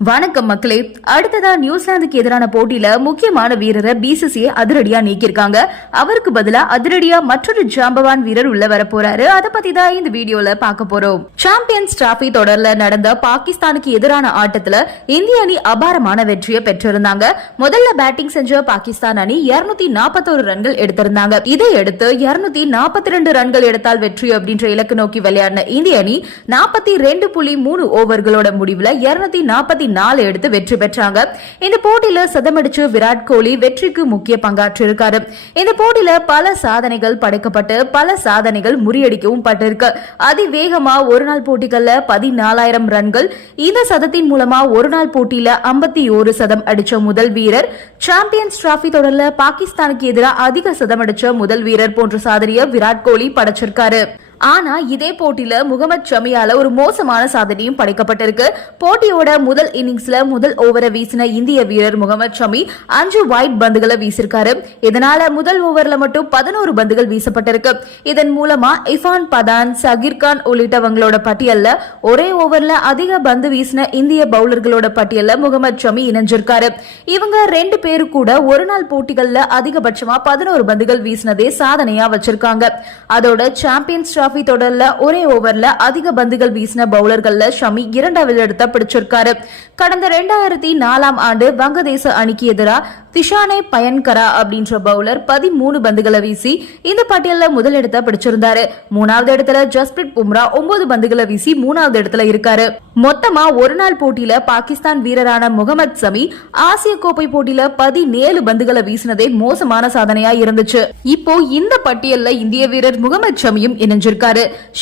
வணக்கம் மக்களே. அடுத்ததா நியூசிலாந்துக்கு எதிரான போட்டியில முக்கியமான வீரரை பிசிசிஐ அதிரடியா நீக்கியிருக்காங்க. அவருக்கு பதிலா அதிரடியா மற்றொரு ஜாம்பவான் வீரர் உள்ள வர போறாரு அதை பத்தி தான் இந்த வீடியோல பார்க்க போறோம். சாம்பியன்ஸ் டிராபி தொடர்ல நடந்த பாகிஸ்தானுக்கு எதிரான ஆட்டத்துல இந்திய அணி அபாரமான வெற்றியை பெற்றிருந்தாங்க. முதல்ல பேட்டிங் செஞ்ச பாகிஸ்தான் அணி 241 நாற்பத்தோரு ரன்கள் எடுத்திருந்தாங்க. இதை அடுத்து 242 நாற்பத்தி ரெண்டு ரன்கள் எடுத்தால் வெற்றி அப்படின்ற இலக்கு நோக்கி விளையாடின இந்திய அணி நாற்பத்தி ரெண்டு புள்ளி மூணு ஓவர்களோட முடிவுல 244 நாற்பத்தி நாலு எடுத்து வெற்றி பெற்றாங்க. இந்த போட்டியில சதமடிச்சு விராட் கோலி வெற்றிக்கு முக்கிய பங்காற்றிருக்காரு. இந்த போட்டியில பல சாதனைகள் படைக்கப்பட்டு பல சாதனைகள் முறியடிக்கவும் பட்டிருக்கு. அதிவேகமா ஒரு நாள் போட்டிகள்ல பதினாலாயிரம் ரன்கள். இந்த சதத்தின் மூலமா ஒரு நாள் போட்டியில ஐம்பத்தி ஒரு சதம் அடிச்ச முதல் வீரர் சாம்பியன்ஸ் டிராபி தொடர்ல பாகிஸ்தானுக்கு எதிராக அதிக சதம் அடிச்ச முதல் வீரர் போன்ற சாதனையை விராட் கோலி படைச்சிருக்காரு. ஆனா இதே போட்டியில முகமது ஷமியால ஒரு மோசமான சாதனையும் படைக்கப்பட்டிருக்கு. போட்டியோட முதல் இன்னிங்ஸ்ல முதல் ஓவரை வீசின இந்திய வீரர் முகமது ஷமி அஞ்சு ஒயிட் பந்துகளை வீசிருக்காரு. இதனால முதல் ஓவர்ல மட்டும் பதினோரு பந்துகள் வீசப்பட்டிருக்கு. இதன் மூலமா இஃபான் பதான் சகிர் கான் உள்ளிட்டவங்களோட பட்டியல்ல ஒரே ஓவர்ல அதிக பந்து வீசின இந்திய பவுலர்களோட பட்டியல்ல முகமது ஷமி இணைஞ்சிருக்காரு. இவங்க ரெண்டு பேரு கூட ஒரு நாள் போட்டிகள்ல அதிகபட்சமா பதினோரு பந்துகள் வீசினதே சாதனையா வச்சிருக்காங்க. அதோட சாம்பியன்ஸ் டிராபி தொடர்ல ஒரே ஓவர்ல அதிக பந்துகள் வீசின பவுலர்கள்ல ஷமி இரண்டாவது இடத்தை பிடிச்சிருக்காரு. கடந்த ரெண்டாயிரத்தி நாலாம் ஆண்டு வங்கதேச அணிக்கு எதிராக திஷானே பயன்கரா அப்படின்ற பவுலர் பதிமூணு பந்துகளை வீசி இந்த பட்டியலில் முதல் இடத்தை பிடிச்சிருந்தாரு. மூணாவது இடத்துல ஜஸ்பிரிட் பும்ரா ஒன்பது பந்துகளை வீசி மூணாவது இடத்துல இருக்காரு. மொத்தமா ஒரு நாள் போட்டியில பாகிஸ்தான் வீரரான முகமது சமி ஆசிய கோப்பை போட்டியில பதினேழு பந்துகளை வீசினதே மோசமான சாதனையா இருந்துச்சு. இப்போ இந்த பட்டியல்ல இந்திய வீரர் முகமது சமியும் இணைஞ்சிருக்காரு.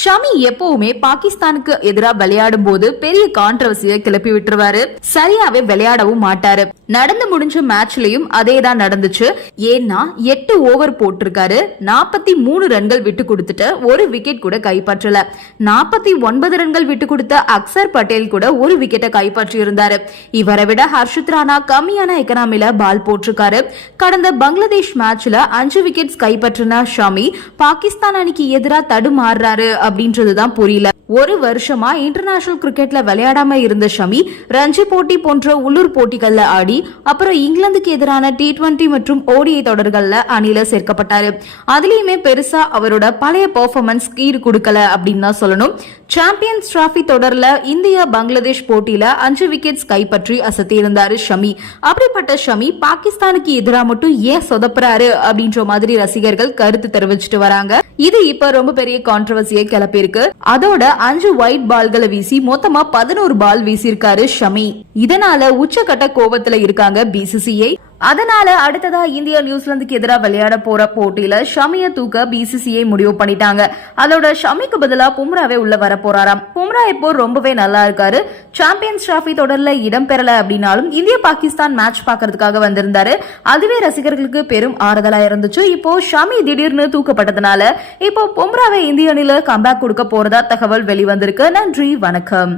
ஷமி எப்பவுமே பாகிஸ்தானுக்கு எதிராக விளையாடும் போது பெரிய கான்ட்ரவர்சியை கிளப்பி விட்டுருவாரு. சரியாவே விளையாடவும் மாட்டாரு. நடந்து முடிஞ்ச மேட்ச்லயும் அதே தான் நடந்துச்சு. ஏன்னா எட்டு ஓவர் போட்டிருக்காரு. நாற்பத்தி மூணு ரன்கள் விட்டு கொடுத்துட்டு ஒரு விக்கெட் கூட கைப்பற்றல. நாற்பத்தி ஒன்பது ரன்கள் விட்டு கொடுத்த அக்சர் பட்டேல் கூட ஒரு விக்கெட்டை கைப்பற்றி இருந்தாரு இவரை விட ஹர்ஷித் ராணா கம்மியான எக்கனாமில பால் போட்டிருக்காரு. கடந்த பங்களாதேஷ் மேட்ச்ல அஞ்சு விக்கெட்ஸ் கைப்பற்றின ஷமி பாகிஸ்தான் அணிக்கு எதிராக தடுமாறுறாரு அப்படின்றதுதான் புரியல. ஒரு வருஷமா இன்டர்நேஷனல் கிரிக்கெட்ல விளையாடாம இருந்த ஷமி ரஞ்சி போட்டி போன்ற உள்ளூர் போட்டிகள்ல ஆடி அப்புறம் இங்கிலாந்துக்கு எதிரான டி டுவெண்டி மற்றும் ஓடிஐ தொடர்கள்ல அணில சேர்க்கப்பட்டாரு. அதுலயுமே பெருசா அவரோட பழைய பெர்ஃபார்மன்ஸ் ஈடு கொடுக்கல அப்படின்னு தான் சொல்லணும். சாம்பியன்ஸ் டிராபி தொடர்ல இந்தியா பங்களாதேஷ் போட்டியில அஞ்சு விக்கெட்ஸ் கைப்பற்றி அசத்தி இருந்தாரு ஷமி. அப்படிப்பட்ட ஷமி பாகிஸ்தானுக்கு எதிராக மட்டும் ஏன் சொதப்புறாரு அப்படின்ற மாதிரி ரசிகர்கள் கருத்து தெரிவிச்சிட்டு வராங்க. இது இப்ப ரொம்ப பெரிய கான்ட்ரவர்சியை கிளப்பியிருக்கு. அதோட அஞ்சு ஒயிட் பால்களை வீசி மொத்தமா பதினோரு பால் வீசியிருக்காரு ஷமி. இதனால உச்சக்கட்ட கோபத்துல இருக்காங்க பிசிசிஐ அதனால அடுத்ததா இந்தியா நியூசிலாந்துக்கு எதிராக விளையாட போற போட்டியில ஷமிய தூக்க பிசிசிஐ முடிவு பண்ணிட்டாங்க. அதோட ஷமிக்கு பதிலா பும்ராவே உள்ள வர போறாராம். பும்ரா இப்போ ரொம்பவே நல்லா இருக்காரு. சாம்பியன்ஸ் டிராபி தொடர்ல இடம் பெறல அப்படின்னாலும் இந்திய பாகிஸ்தான் மேட்ச் பாக்குறதுக்காக வந்திருந்தாரு. அதுவே ரசிகர்களுக்கு பெரும் ஆறுதலா இருந்துச்சு. இப்போ ஷமி திடீர்னு தூக்கப்பட்டதுனால இப்போ பும்ராவை இந்திய அணில கம்பேக் கொடுக்க போறதா தகவல் வெளிவந்திருக்கு. நன்றி வணக்கம்.